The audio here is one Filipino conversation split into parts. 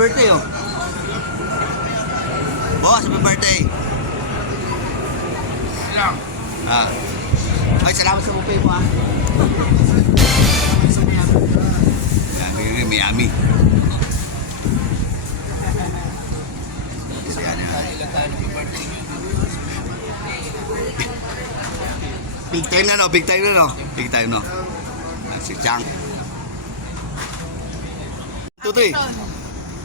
birthday oh. Boss, happy birthday. Lang. Ah. Ay, salamat sa buffet mo ah. Yan, Miami. Big time na no, big time na no. Big time no. Si Chang. Tutoy.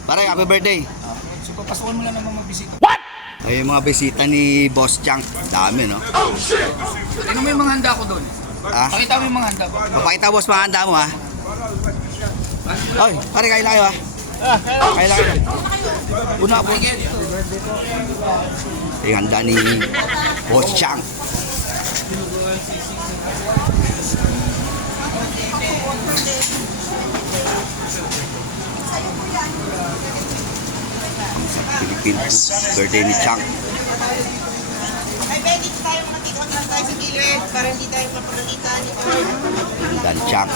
Pare, happy birthday. So, papasukan mo lang naman magbisita. Ay, yung mga bisita ni Boss Chang. Dami no. Tingnan mo yung mga handa ko doon. Ah, Pakita mo yung mga handa ko. papakita boss mga handa mo ha. Ay, pare kain lang kayo ha. Kain lang kayo. Una po. Yung handa ni Boss Chang. Philippines, birthday ni Chang. Ay, pwede tayo makikita tayo sa gilid para hindi tayo mapagalitan. Dan Chang.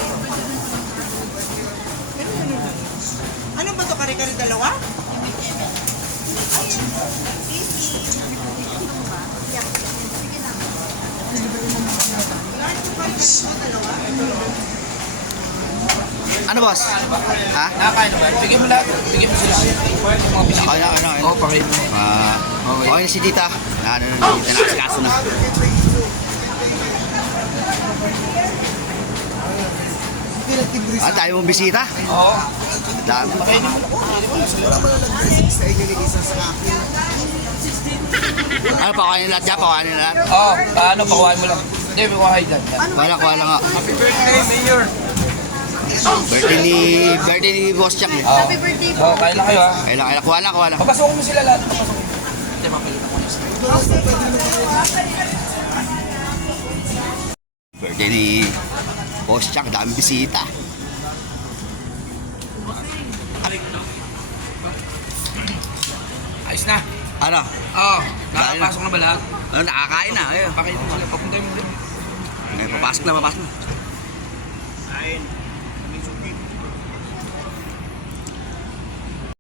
Ano ba ito? Kare-kare dalawa? Ano boss? Ha? Nakakain naman. Bigyan mo lahat. Bigyan mo sila. Yung mga bisita. Okay. Oo, pakita mo. Okay na si Tita. Ano na Tita, nakasikaso na. Ah, tayo mong bisita. Oo. Dami. Pakainin mo. Ano, pakawain lahat dyan? Pakawain lahat? Oo. Paano? Pakuhaan mo lang. Hindi, pakuhaan dyan. Kuha lang nga. Happy birthday, Mayor. Birthday ni Boss Chang. Happy birthday po. Oo, kain lang kayo ha. Kailangan, kuha lang. Papasukin mo sila lahat. Papasukin. Hindi, mapilita ko na sila. Birthday ni Boss Chang, dami bisita. Ayos na. Ano? Oo. Nakapasok na ba lahat? Ano, nakakain na. Ayun. Pakita mo sila. Papuntay mo sila. Papasok na.